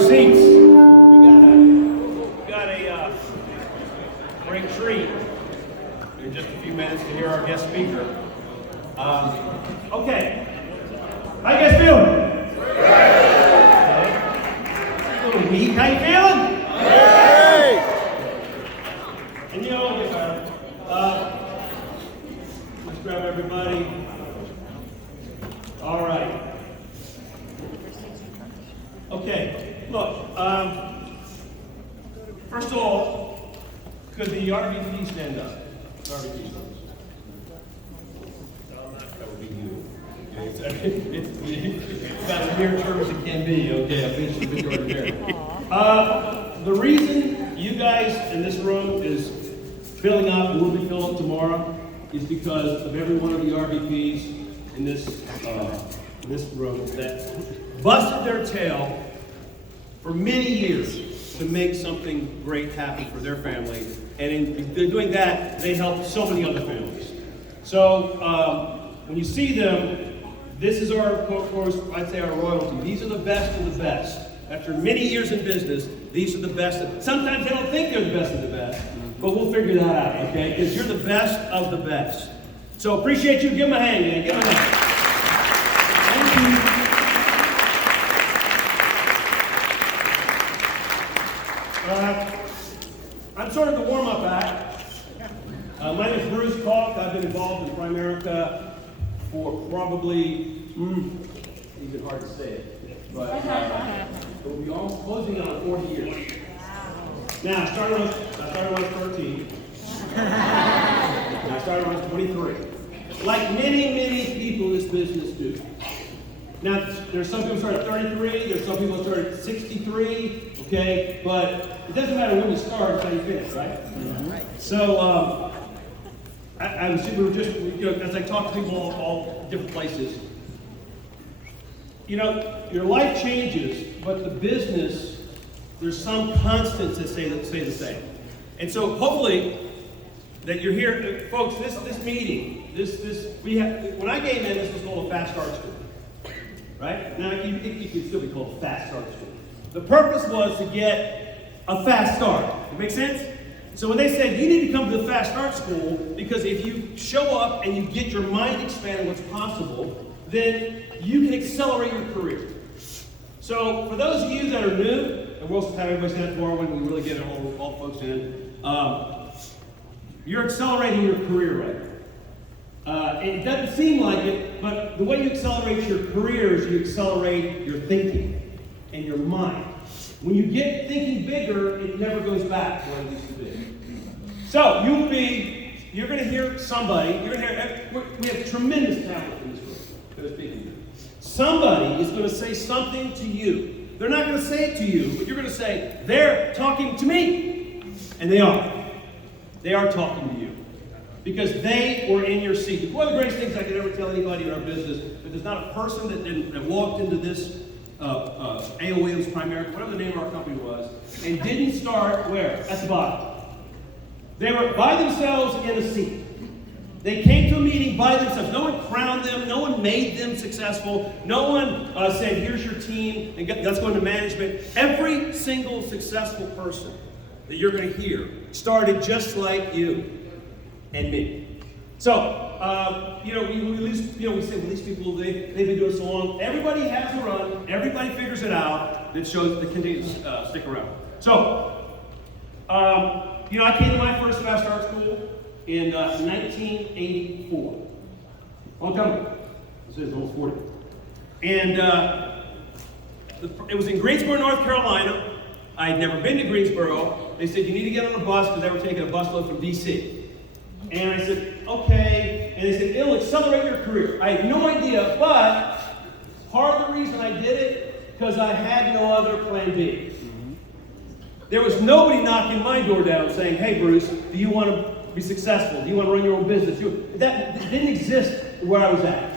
seats. We got a great treat in just a few minutes to hear our guest speaker. Okay. How you guys feeling? A little weak. How you feeling? And you know, let's grab everybody. All right. Okay, look, first of all, could the RVP stand up? RVP stand up. That would be you. It's about as near term as it can be, okay? I think it's a big right there. The reason you guys in this room is filling up, and will be filling up tomorrow, is because of every one of the RVPs in this room that busted their tail for many years to make something great happen for their family. And in doing that, they help so many other families. So when you see them, this is our, of course, I'd say our royalty. These are the best of the best. After many years in business, these are the best. Sometimes they don't think they're the best of the best, but we'll figure that out, okay? Because you're the best of the best. So appreciate you. Give them a hand, man. Give them a hand. Thank you. I'm sort of the warm-up act. My name is Bruce Kalk. I've been involved in Primerica for probably, even hard to say it, but it will be almost closing on 40 years. Now, I started when I was 13. And I started when I was 23. Like many people in this business do. Now, there's some people who start at 33, there's some people who start at 63, okay? But it doesn't matter when you start, it's how you finish, right? Mm-hmm. So, I was just, as I talk to people all different places, your life changes, but the business, there's some constants that stay the same. And so, hopefully, that you're here, folks. This meeting, when I came in, this was called a fast start school. Right? Now, it could still be called a fast start school. The purpose was to get a fast start. That make sense? So when they said, you need to come to the fast start school, because if you show up and you get your mind expanded what's possible, then you can accelerate your career. So for those of you that are new, and we'll have everybody stand up tomorrow when we really get all folks in, you're accelerating your career right now. It doesn't seem like it, but the way you accelerate your career is you accelerate your thinking and your mind. When you get thinking bigger, it never goes back to what it used to be. So you're going to hear somebody, we have tremendous talent in this room. Somebody is going to say something to you. They're not going to say it to you, but you're going to say, they're talking to me. And they are. They are talking to you. Because they were in your seat. One of the greatest things I could ever tell anybody in our business, but there's not a person that walked into this AOA's Primerica, whatever the name of our company was, and didn't start where? At the bottom. They were by themselves in a seat. They came to a meeting by themselves. No one crowned them. No one made them successful. No one said, here's your team, and let's go into management. Every single successful person that you're going to hear started just like you and me. So, we say, well, these people, they've been doing so long. Everybody has a run. Everybody figures it out. That shows that continues to stick around. So, I came to my first fast start school in 1984. Long time ago. This is almost 40. And it was in Greensboro, North Carolina. I had never been to Greensboro. They said, you need to get on a bus because they were taking a bus load from D.C. And I said, okay. And they said, it'll accelerate your career. I had no idea, but part of the reason I did it, because I had no other plan B. There was nobody knocking my door down saying, hey, Bruce, do you want to be successful? Do you want to run your own business? That didn't exist where I was at.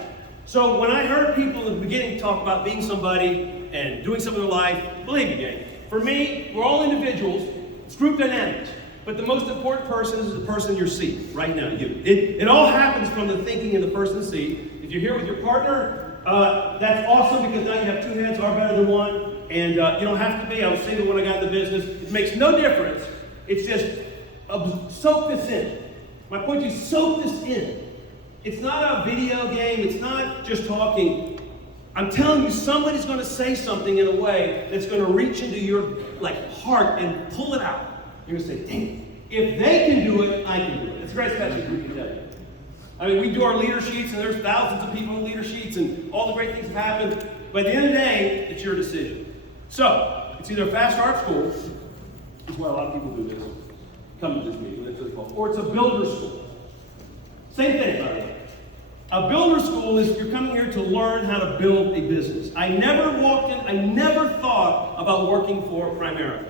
So when I heard people in the beginning talk about being somebody and doing something in their life, believe me, gang, for me, we're all individuals. It's group dynamics. But the most important person is the person in your seat right now, you. It all happens from the thinking in the person's seat. If you're here with your partner, That's awesome because now you have two heads are better than one. And you don't have to be. I was single when I got in the business. It makes no difference. It's just soak this in. My point is soak this in. It's not a video game. It's not just talking. I'm telling you, somebody's going to say something in a way that's going to reach into your heart and pull it out. You're going to say, dang, if they can do it, I can do it. It's the greatest message we can tell you. I mean, we do our leader sheets, and there's thousands of people in leader sheets, and all the great things have happened. But at the end of the day, it's your decision. So, it's either a fast start school, which is why a lot of people do this, come to this meeting, that's what it's called, or it's a builder school. Same thing, by the way. A builder school is you're coming here to learn how to build a business. I never thought about working for Primerica.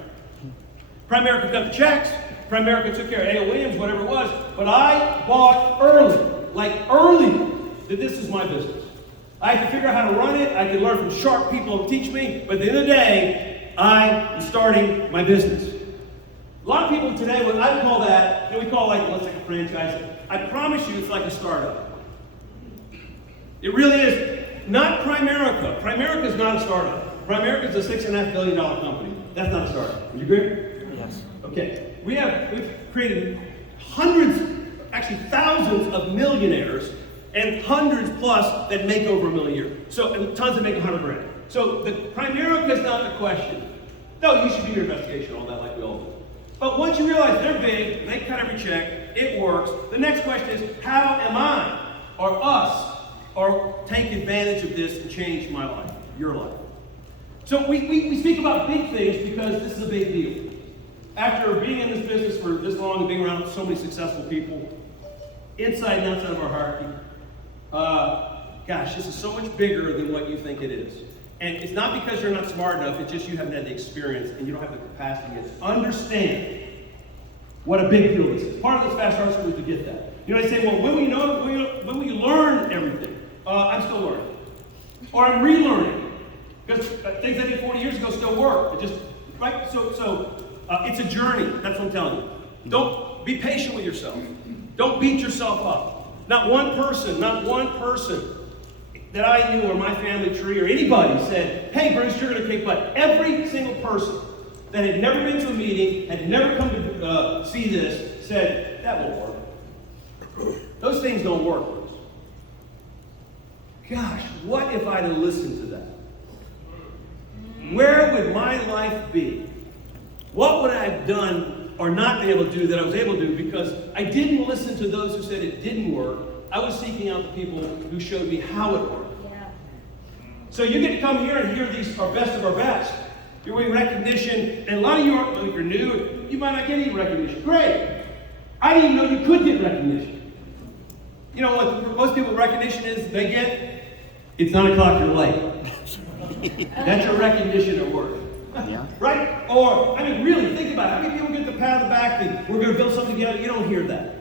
Primerica got the checks, Primerica took care of A.O. Williams, whatever it was, but I bought early that this is my business. I had to figure out how to run it. I could learn from sharp people who teach me, but at the end of the day, I am starting my business. A lot of people today, I call that, we call let's take a franchise. I promise you it's like a startup. It really is. Not Primerica. Primerica is not a startup. Primerica is a $6.5 billion company. That's not a startup. Would you agree? Yes. Okay. We've created hundreds, actually thousands of millionaires and hundreds plus that make over $1 million a year. So, and tons that make $100,000. So the Primerica is not the question. No, you should do your investigation, all that like we all do. But once you realize they're big, they cut every check, it works. The next question is, how am I or us or take advantage of this and change my life, your life? So we speak about big things because this is a big deal. After being in this business for this long and being around so many successful people, inside and outside of our hierarchy, this is so much bigger than what you think it is. And it's not because you're not smart enough, it's just you haven't had the experience and you don't have the capacity to understand what a big deal this is. Part of this fast start school is to get that. You know, they say, well, when will you learn everything? I'm still learning. Or I'm relearning. Because things I did 40 years ago still work. Right? So it's a journey. That's what I'm telling you. Don't be patient with yourself. Don't beat yourself up. Not one person that I knew or my family tree or anybody said, hey, Bruce, you're going to kick butt. Every single person that had never been to a meeting, had never come to see this, said, that won't work. Those things don't work. Gosh, what if I'd have listened to that? Where would my life be? What would I have done or not been able to do that I was able to do because I didn't listen to those who said it didn't work. I was seeking out the people who showed me how it worked. Yeah. So you get to come here and hear these our best of our best. You're getting recognition, and a lot of you aren't, if you're new, you might not get any recognition. Great. I didn't even know you could get recognition. You know what most people recognition is they get? It's 9 o'clock, you're late. That's your recognition at work. Yeah. Right? Or, I mean, really, think about it. How many people get the pat on the back and we're going to build something together? You don't hear that.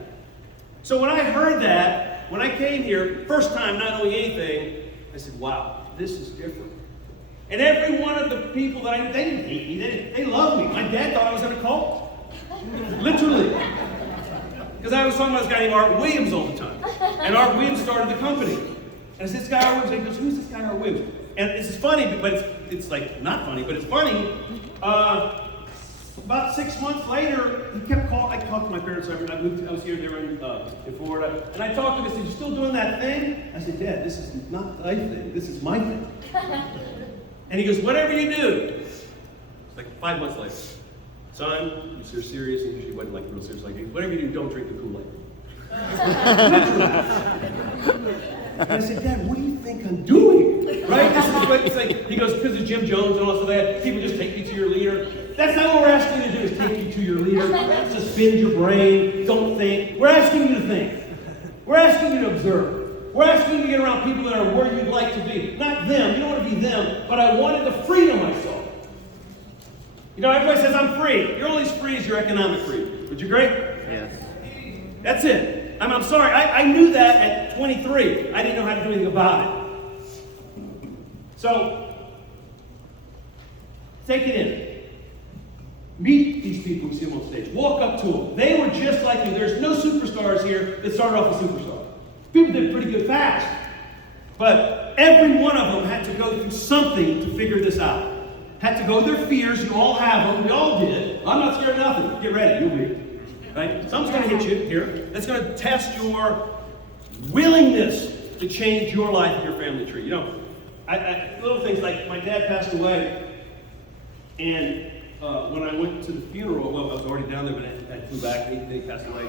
So when I heard that, when I came here, first time not knowing anything, I said, wow, this is different. And every one of the people that I knew, they didn't hate me. They loved me. My dad thought I was in a cult. Literally. Because I was talking about this guy named Art Williams all the time. And Art Williams started the company. And I said, this guy Art Williams. And he goes, who's this guy Art Williams? And this is funny, but it's like not funny, but it's funny. About 6 months later, he kept calling. I talked to my parents. I was here. They were in Florida, and I talked to him. I said, "You still doing that thing?" I said, "Dad, this is not thy thing. This is my thing." And he goes, "Whatever you do." It's like 5 months later, son, you're serious, and usually wasn't like real serious. Like, whatever you do, don't drink the Kool-Aid. And I said, Dad, what do you think I'm doing? Right? This is what it's like. He goes, because of Jim Jones and all of that, people just take you to your leader. That's not what we're asking you to do, is take you to your leader. Suspend your brain. Don't think. We're asking you to think. We're asking you to observe. We're asking you to get around people that are where you'd like to be. Not them. You don't want to be them. But I wanted the freedom I saw. You know, everybody says, I'm free. You're only as free as your economic freedom. Would you agree? Yes. That's it. I'm sorry. I knew that at 23. I didn't know how to do anything about it. So, take it in. Meet these people who see them on stage. Walk up to them. They were just like you. There's no superstars here that started off as superstars. People did pretty good fast. But every one of them had to go through something to figure this out. Had to go through their fears. You all have them. We all did. I'm not scared of nothing. Get ready. You'll be. Right? Something's going to hit you here. That's going to test your willingness to change your life and your family tree. You know, little things like my dad passed away, and when I went to the funeral, well, I was already down there, but I flew back, and he passed away.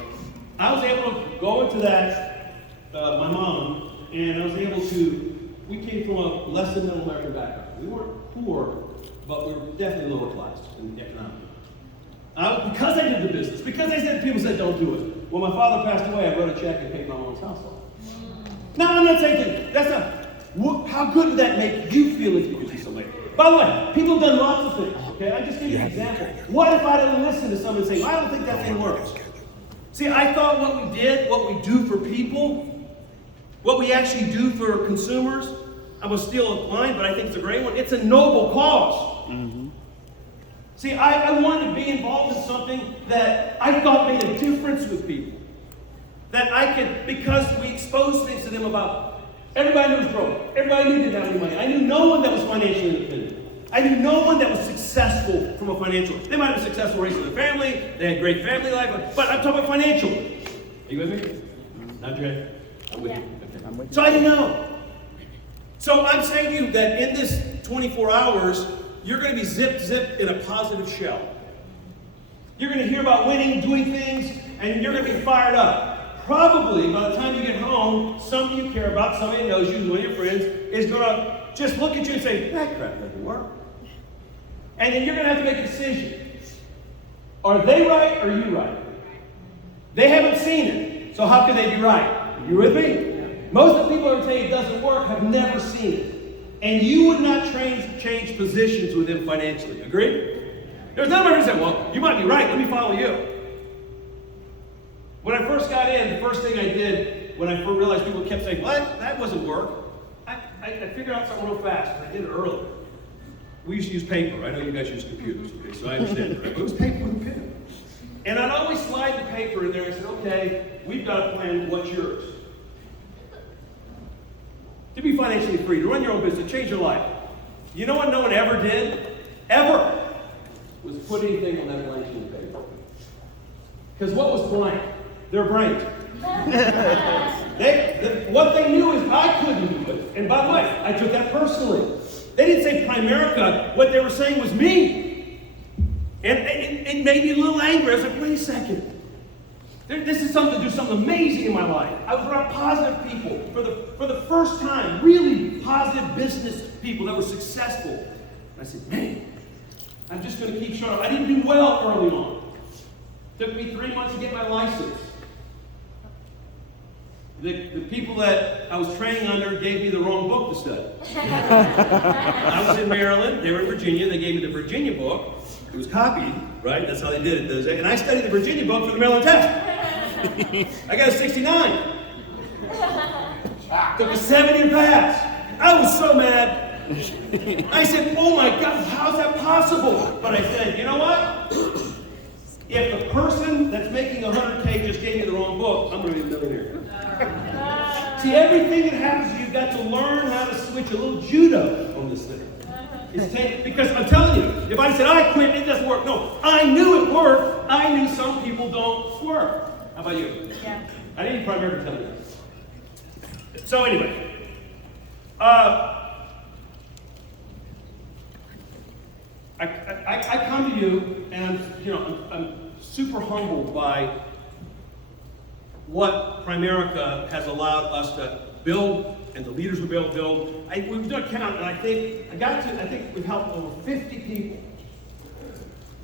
I was able to go into that, my mom, and I was able to, we came from a less than middle American background. We weren't poor, but we were definitely lower class in economic. Because I did the business, because people said don't do it. When my father passed away, I wrote a check and paid my mom's house off. No, I'm not saying that's not. How good would that make you feel if you could see somebody? By the way, people have done lots of things. Okay, I just give you an example. What if I didn't listen to someone saying, I don't think that thing works? See, I thought what we did, what we do for people, what we actually do for consumers, I'm going to steal a line, but I think it's a great one. It's a noble cause. Mm-hmm. See, I wanted to be involved in something that I thought made a difference with people. That I could, because we exposed things to them about, everybody knew was broke. Everybody knew didn't have any money. I knew no one that was financially independent. I knew no one that was successful from a financial. They might have been successful raising their family. They had great family life, but I'm talking about financial. Are you with me? Not Jay? I'm with you. Okay. I'm with you. So I didn't know. So I'm saying to you that in this 24 hours, you're going to be zipped in a positive shell. You're going to hear about winning, doing things, and you're going to be fired up. Probably by the time you get home, somebody you care about, somebody that knows you, one of your friends, is going to just look at you and say, that crap doesn't work. And then you're going to have to make a decision. Are they right or are you right? They haven't seen it, so how can they be right? You with me? Most of the people who tell you it doesn't work have never seen it. And you would not change positions with them financially. Agree? There's none of my friends that say, well, you might be right, let me follow you. When I first got in, the first thing I did when I first realized people kept saying, well, that wasn't work, I figured out something real fast, and I did it early. We used to use paper. I know you guys use computers, okay, so I understand it. But it was paper with a pen. And I'd always slide the paper in there and say, okay, we've got a plan, what's yours? To be financially free, to run your own business, to change your life. You know what no one ever did? Ever! Was put anything on that blank sheet of paper. Because what was blank? Their brain. What they knew is I couldn't do it. And by the way, I took that personally. They didn't say Primerica. What they were saying was me. And it made me a little angry. I was like, wait a second. This is something to do something amazing in my life. I was around positive people for the first time, really positive business people that were successful. And I said, man, I'm just going to keep showing up. I didn't do well early on. It took me 3 months to get my license. The people that I was training under gave me the wrong book to study. I was in Maryland, they were in Virginia, they gave me the Virginia book. It was copied, right? That's how they did it. And I studied the Virginia book for the Maryland test. I got a 69. Took a 7-year pass. I was so mad. I said, oh my God, how's that possible? But I said, you know what? If the person that's making $100K just gave me the wrong book, I'm going to be a millionaire. See, everything that happens, you've got to learn how to switch a little judo on this thing. Because I'm telling you, if I said, I quit, it doesn't work. No, I knew it worked. I knew some people don't work. How about you? Yeah. I didn't primarily tell you that. So anyway, I come to you, and I'm super humbled by what Primerica has allowed us to build, and the leaders we've been able to build. We've done a count, and I think we've helped over 50 people.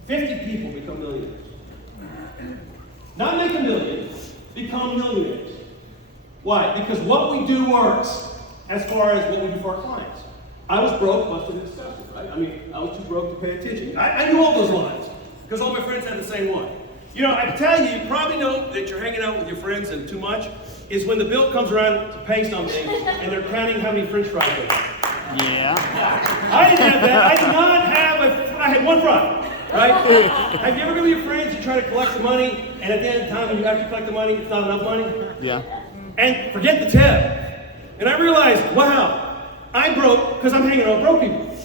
50 people become millionaires. Not make a million, become millionaires. Why? Because what we do works as far as what we do for our clients. I was broke, must have been disgusted, right? I mean, I was too broke to pay attention. I knew all those lines, because all my friends had the same one. I tell you probably know that you're hanging out with your friends and too much, is when the bill comes around to pay something, and they're counting how many French fries they have. Yeah. I didn't have that. I did not have I had one fry, right? Have you ever been with your friends, you try to collect the money, and at the end of the time, when you actually collect the money, it's not enough money? Yeah. And forget the tip. And I realized, wow, I'm broke because I'm hanging out with broke people.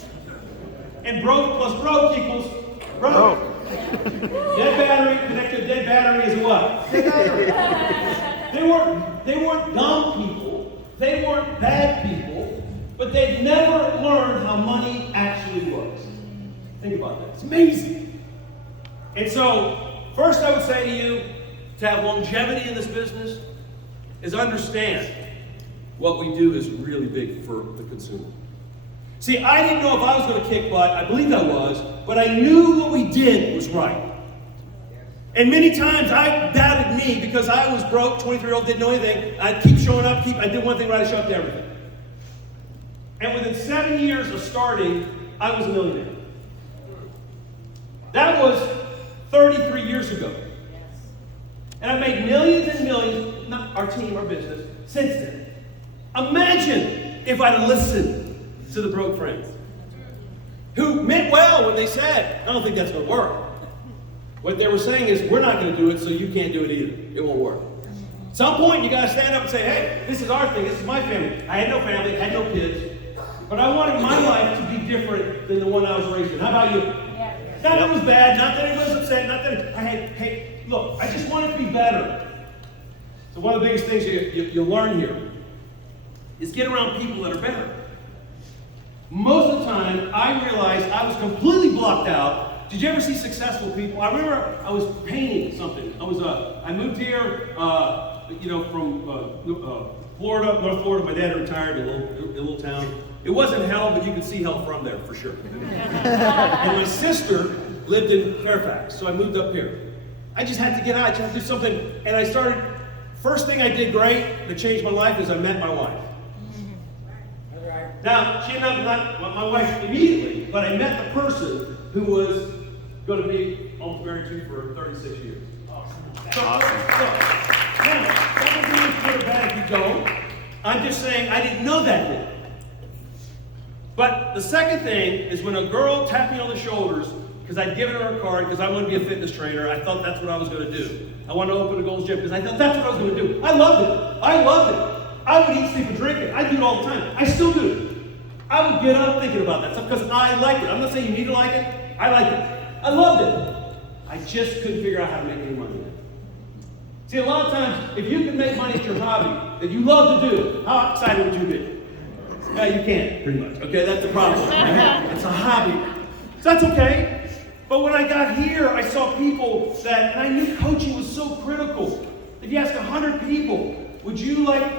And broke plus broke equals broke. Dead battery connected to dead battery is what? Dead battery. They weren't dumb people. They weren't bad people. But they'd never learned how money actually works. Think about that. It's amazing. And so, first I would say to you, to have longevity in this business is understand what we do is really big for the consumer. See, I didn't know if I was going to kick butt. I believed I was, but I knew what we did was right. And many times I doubted me because I was broke, 23-year-old, didn't know anything. I'd keep showing up, I did one thing right, I showed up to everything. And within 7 years of starting, I was a millionaire. That was 33 years ago. And I've made millions and millions, not our team, our business, since then. Imagine if I'd have listened to the broke friends who meant well when they said, I don't think that's going to work. What they were saying is, we're not going to do it, so you can't do it either. It won't work. At some point, you got to stand up and say, hey, this is our thing. This is my family. I had no family. I had no kids. But I wanted my life to be different than the one I was raised in. How about you? Yeah. Not that it was bad. Not that it was upset. Not that I had, hey, look, I just wanted to be better. So one of the biggest things you'll learn here is get around people that are better. Most of the time, I realized I was completely blocked out. Did you ever see successful people? I remember I was painting something. I moved here, from Florida, North Florida. My dad retired in a little town. It wasn't hell, but you could see hell from there for sure. And my sister lived in Fairfax, so I moved up here. I just had to get out. I just had to do something, and I started. First thing I did great that changed my life is I met my wife. Now, she and I not my wife immediately, but I met the person who was going to be almost married to for 36 years. Awesome. Now, some of you good or bad if you don't. I'm just saying I didn't know that then. But the second thing is when a girl tapped me on the shoulders, because I'd given her a card because I wanted to be a fitness trainer, I thought that's what I was going to do. I wanted to open a Gold's Gym because I thought that's what I was going to do. I loved it. I would eat, sleep, and drink it. I do it all the time. I still do. I would get up thinking about that stuff because I liked it. I'm not saying you need to like it. I liked it. I loved it. I just couldn't figure out how to make any money. See, a lot of times, if you can make money at your hobby that you love to do, how excited would you be? No, you can't, pretty much. Okay, that's the problem. It's a hobby. So that's okay. But when I got here, I saw people and I knew coaching was so critical. If you ask 100 people, would you like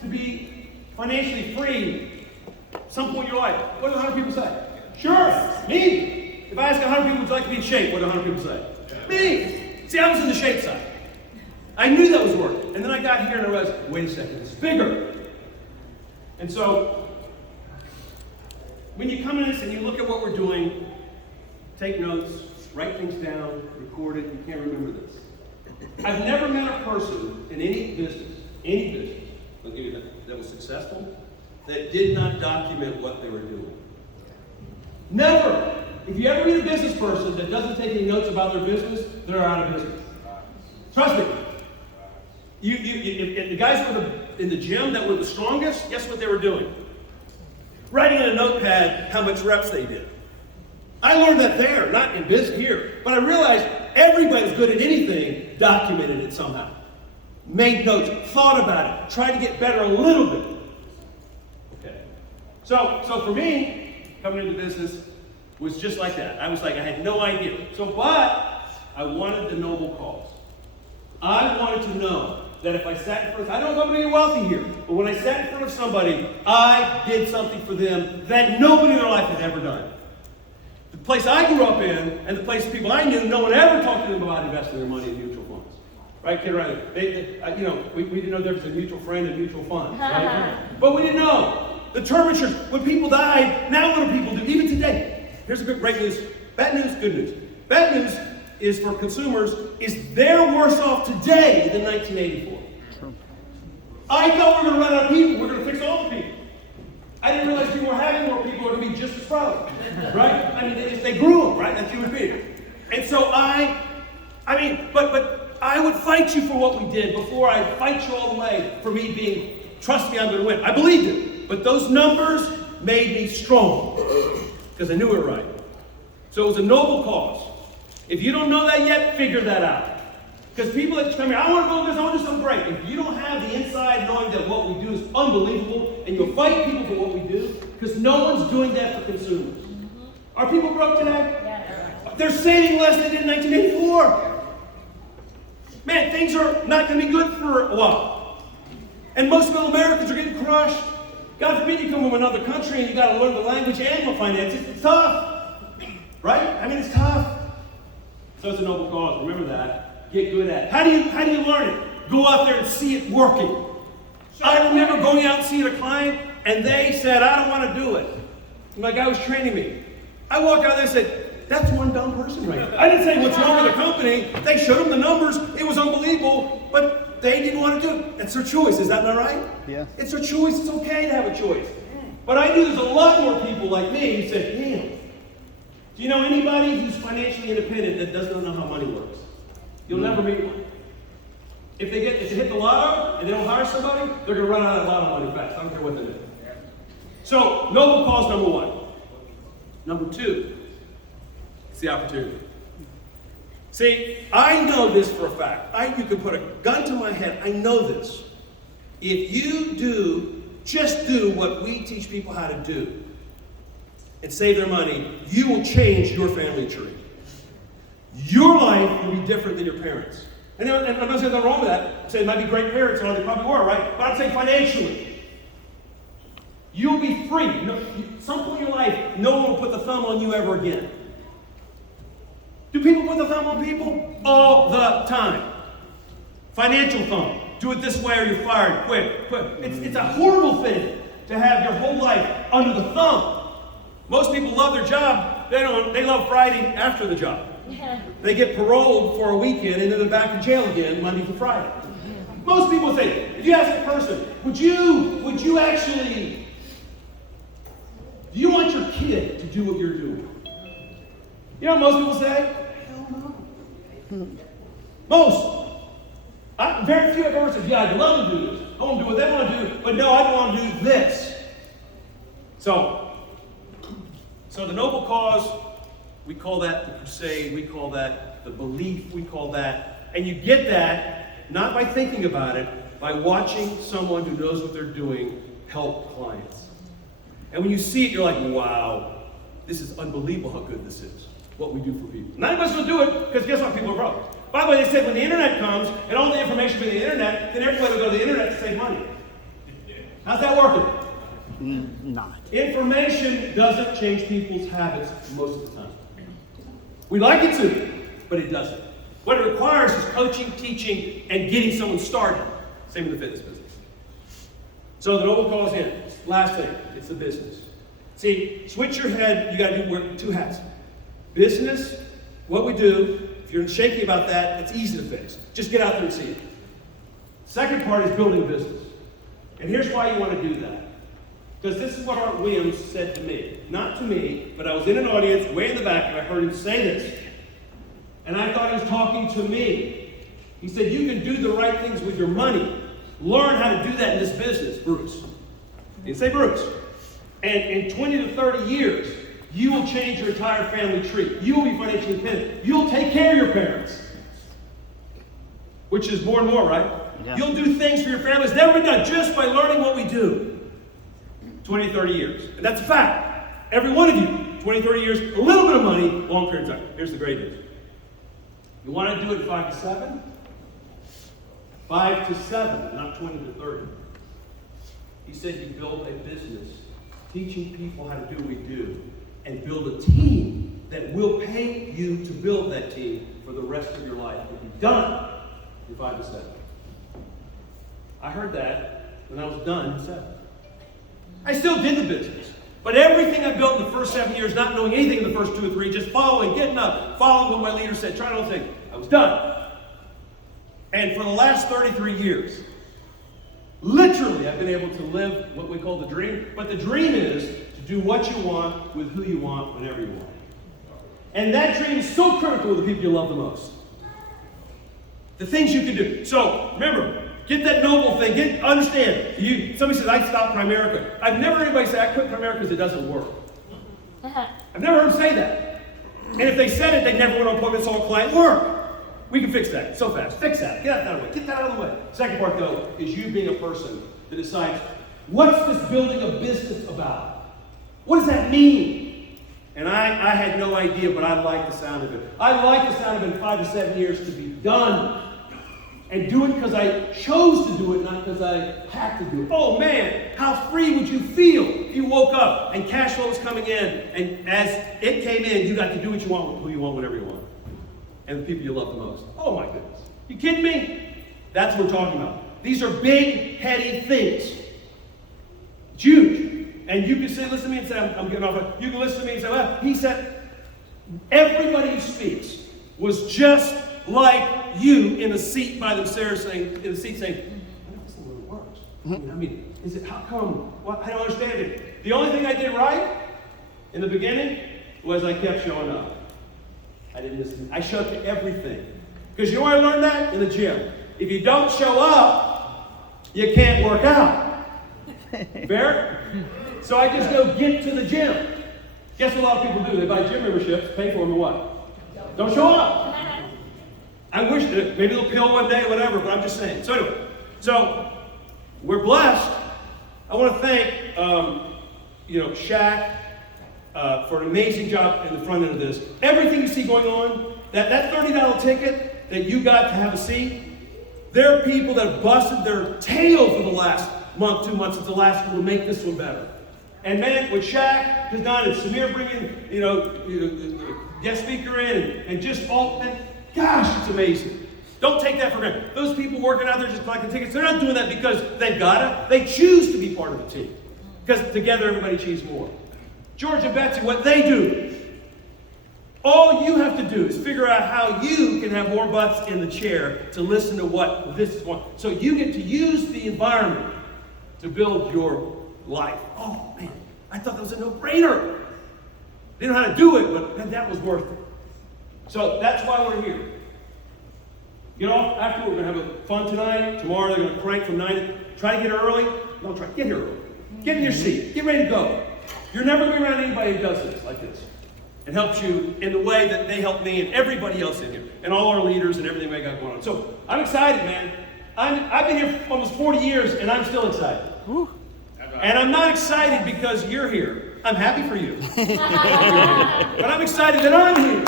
to be financially free at some point in your life? What do 100 people say? Sure, me. If I ask 100 people, would you like to be in shape? What do 100 people say? Me. See, I was in the shape side. I knew that was working. And then I got here and I realized, wait a second, it's bigger. And so, when you come in this and you look at what we're doing, take notes, write things down, record it, you can't remember this. I've never met a person in any business, I'll give you that was successful, that did not document what they were doing. Never. If you ever meet a business person that doesn't take any notes about their business, they're out of business. Trust me. The guys who were in the gym that were the strongest, guess what they were doing? Writing in a notepad how much reps they did. I learned that there, not in business here. But I realized everybody who's good at anything documented it somehow. Made notes, thought about it, tried to get better a little bit. Okay. So for me, coming into business was just like that. I was like, I had no idea. But I wanted the noble cause. I wanted to know that if I sat in front of, I don't know if I'm going to get wealthy here, but when I sat in front of somebody, I did something for them that nobody in their life had ever done. The place I grew up in, and the place people I knew, no one ever talked to them about investing their money in mutual funds. Right, kid, right? We didn't know there was a mutual friend and mutual fund. Right? But we didn't know. The term insurance, when people died, now what do people do? Even today. Here's a great news. Bad news, good news. Bad news is for consumers, is they're worse off today than 1984. I thought we were going to run out of people. We're going to fix all the people. I didn't realize people were having more people are going to be just as proud. Right? I mean, they grew them, right? That's human being. And so but I would fight you for what we did before I fight you all the way for me being, trust me, I'm going to win. I believed it. But those numbers made me strong because I knew it right. So it was a noble cause. If you don't know that yet, figure that out. Because people that come here, I want to go this, I want to do something great. If you don't have the inside knowing that what we do is unbelievable, and you'll fight people for what we do, because no one's doing that for consumers. Are people broke today? Yeah. They're saving less than they did in 1984. Man, things are not going to be good for a while. And most middle Americans are getting crushed. God forbid you come from another country and you got to learn the language and the finances. It's tough. Right? I mean, it's tough. So it's a noble cause. Remember that. Get good at it. How do you learn it? Go out there and see it working. I remember going out and seeing a client, and they said, I don't want to do it. And my guy was training me. I walked out there and said, that's one dumb person right there. I didn't say what's wrong with the company. They showed them the numbers. It was unbelievable, but they didn't want to do it. It's their choice. Is that not right? Yeah. It's their choice. It's okay to have a choice. But I knew there's a lot more people like me who said, damn, do you know anybody who's financially independent that doesn't know how money works? You'll never meet one. If they hit the lotto and they don't hire somebody, they're going to run out of lotto money fast. I don't care what they do. So, noble cause number one. Number two, it's the opportunity. See, I know this for a fact. You can put a gun to my head. I know this. If you just do what we teach people how to do and save their money, you will change your family tree. Your life will be different than your parents. And I'm not saying nothing wrong with that. I'm saying they might be great parents, and they probably were, right? But I'm saying financially. You'll be free. Some point in your life, no one will put the thumb on you ever again. Do people put the thumb on people? All the time. Financial thumb. Do it this way or you're fired. Quick. It's a horrible thing to have your whole life under the thumb. Most people love their job. They love Friday after the job. They get paroled for a weekend and then they're back in jail again Monday through Friday. Most people say, if you ask a person, would you actually, do you want your kid to do what you're doing? You know what most people say? Hell no. Most. Very few have ever said, yeah, I'd love to do this. I want to do what they want to do, but no, I don't want to do this. So the noble cause, we call that the crusade, we call that the belief, we call that, and you get that not by thinking about it, by watching someone who knows what they're doing help clients. And when you see it, you're like, wow, this is unbelievable how good this is, what we do for people. None of us will do it, because guess what? People are broke. By the way, they said when the internet comes, and all the information from the internet, then everybody will go to the internet to save money. How's that working? Not. Information doesn't change people's habits most of the time. We like it to, but it doesn't. What it requires is coaching, teaching, and getting someone started. Same in the fitness business. So the noble cause in. Last thing, it's the business. See, switch your head, you got to wear two hats. Business, what we do, if you're shaky about that, it's easy to fix. Just get out there and see it. Second part is building a business. And here's why you want to do that. Because this is what Art Williams said to me. Not to me, but I was in an audience way in the back and I heard him say this. And I thought he was talking to me. He said, you can do the right things with your money. Learn how to do that in this business, Bruce. He didn't say Bruce. And in 20 to 30 years, you will change your entire family tree. You will be financially independent. You'll take care of your parents. Which is more and more, right? Yeah. You'll do things for your family. It's never been done just by learning what we do. 20, 30 years. And that's a fact. Every one of you, 20, 30 years, a little bit of money, long period of time. Here's the great news. You want to do it 5 to 7? 5 to 7, not 20 to 30. He said you build a business teaching people how to do what we do and build a team that will pay you to build that team for the rest of your life. It'll be done in 5 to 7. I heard that when I was done in 7. I still did the business. But everything I built in the first 7 years, not knowing anything in the first 2 or 3, just following, getting up, following what my leader said, trying to think, I was done. And for the last 33 years, literally, I've been able to live what we call the dream. But the dream is to do what you want, with who you want, whenever you want. And that dream is so critical to the people you love the most. The things you can do. So, remember, Get that noble thing. Understand. Somebody says, I stopped Primerica. I've never heard anybody say, I quit Primerica because it doesn't work. I've never heard them say that. And if they said it, they never went on appointment, saw a client work. We can fix that so fast. Fix that. Get that out of the way. Get that out of the way. Second part, though, is you being a person that decides, what's this building a business about? What does that mean? And I had no idea, but I like the sound of it. I like the sound of it in 5 to 7 years to be done. And do it because I chose to do it, not because I had to do it. Oh man, how free would you feel if you woke up and cash flow was coming in, and as it came in, you got to do what you want with who you want, whatever you want. And the people you love the most. Oh my goodness. You kidding me? That's what we're talking about. These are big, heady things. It's huge. And you can say, listen to me and say, I'm getting off. You can listen to me and say, well, he said, everybody who speaks was just like you in the seat by themselves saying, I wonder if this thing really works. I mean, is it, how come? Well, I don't understand it. The only thing I did right in the beginning was I kept showing up. I didn't listen. I showed up to everything. Because you know where I learned that? In the gym. If you don't show up, you can't work out. Fair? So I just go get to the gym. Guess what a lot of people do? They buy gym memberships, pay for them, and what? Don't show up. I wish that maybe they'll pill one day, whatever, but I'm just saying. So anyway, we're blessed. I want to thank, Shaq for an amazing job in the front end of this. Everything you see going on, that $30 ticket that you got to have a seat, there are people that have busted their tail for the last month, 2 months since the last one to make this one better. And man, what Shaq has done, and Samir bringing, guest speaker in, and just all that. Gosh, it's amazing. Don't take that for granted. Those people working out there just collecting tickets, they're not doing that because they've got it. They choose to be part of a team. Because together everybody achieves more. George and Betsy, what they do, all you have to do is figure out how you can have more butts in the chair to listen to what this is going. So you get to use the environment to build your life. Oh man, I thought that was a no-brainer. Didn't know how to do it, but man, that was worth it. So that's why we're here. Get off after. We're going to have a fun tonight. Tomorrow they're going to crank from 9 to... Try to get early. Don't try. Get here early. Get in your seat. Get ready to go. You're never going to be around anybody who does this like this. And helps you in the way that they help me and everybody else in here. And all our leaders and everything we got going on. So I'm excited, man. I've been here for almost 40 years and I'm still excited. Woo. And I'm not excited because you're here. I'm happy for you. But I'm excited that I'm here.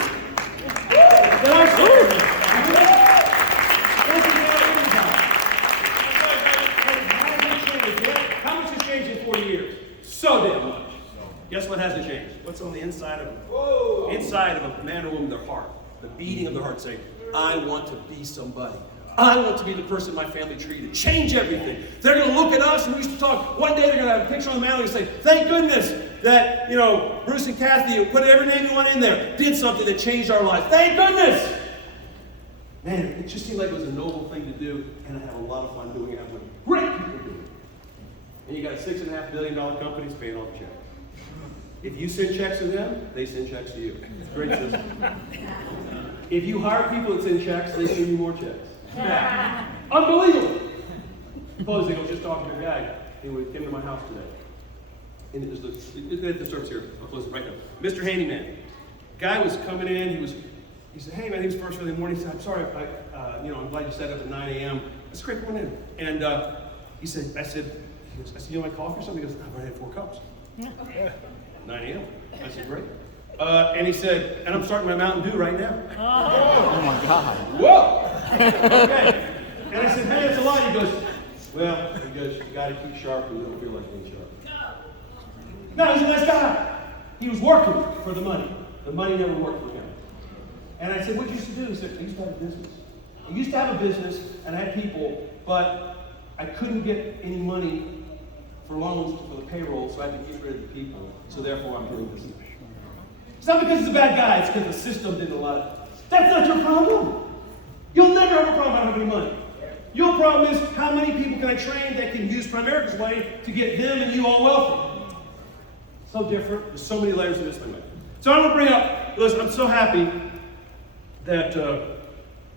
How much has changed in 40 years? So damn much. Guess what hasn't changed? What's on the inside of them? Whoa. Inside of a man or woman, their heart. The beating of their heart saying, I want to be somebody. I want to be the person my family treated. Change everything. They're going to look at us, and we used to talk. One day they're going to have a picture on the mantle and say, thank goodness that, Bruce and Kathy, put every name you want in there, did something that changed our lives. Thank goodness! Man, it just seemed like it was a noble thing to do, and I had a lot of fun doing it. I'm with great people doing it. And you got $6.5 billion companies paying all the checks. If you send checks to them, they send checks to you. It's a great system. If you hire people that send checks, they send you more checks. Unbelievable. Closing, I was just talking to a guy who came to my house today. And it was the service here. I'll close it right now. Mr. Handyman. Guy was coming in. He said, hey man, he was first early in the morning. He said, I'm sorry, I'm glad you set up at 9 a.m. That's great, come on in. And I said, you want my coffee or something? He goes, I've already had 4 cups. Yeah. 9 a.m. I said, great. And he said, and I'm starting my Mountain Dew right now. Oh my God. Whoa! Okay. And I said, hey, that's a lot. He goes, well, you got to keep sharp and you don't feel like being sharp. No, he's a nice guy. He was working for the money. The money never worked for him. And I said, what you used to do? He said, I used to have a business. I used to have a business and I had people, but I couldn't get any money for loans for the payroll, so I had to get rid of the people. So therefore, I'm doing this. It's not because he's a bad guy, it's because the system didn't allow it. That's not your problem. You'll never have a problem not having any money. Your problem is how many people can I train that can use Primerica's way to get them and you all wealthy? So different. There's so many layers to this thing. So I want to bring up, listen, I'm so happy that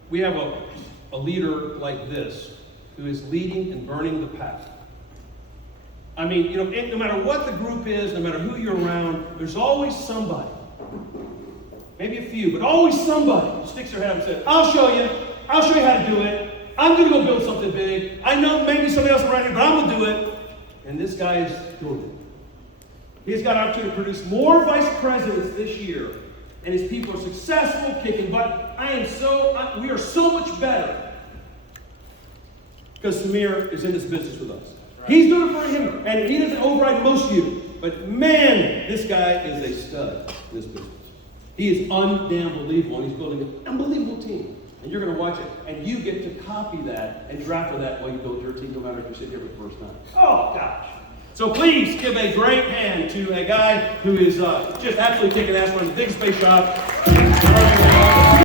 we have a leader like this who is leading and burning the path. I mean, no matter what the group is, no matter who you're around, there's always somebody, maybe a few, but always somebody who sticks their head up and says, I'll show you how to do it. I'm going to go build something big. I know maybe somebody else around here, but I'm going to do it. And this guy is doing it. He's got an opportunity to produce more vice presidents this year, and his people are successful, kicking butt. We are so much better because Samir is in this business with us. He's doing it for him, and he doesn't override most of you. But man, this guy is a stud in this business. He is unbelievable, and he's building an unbelievable team. And you're going to watch it, and you get to copy that and draft for that while you build your team, no matter if you're sitting here for the first time. Oh, gosh. So please give a great hand to a guy who is just absolutely kicking ass, runs a big space shop.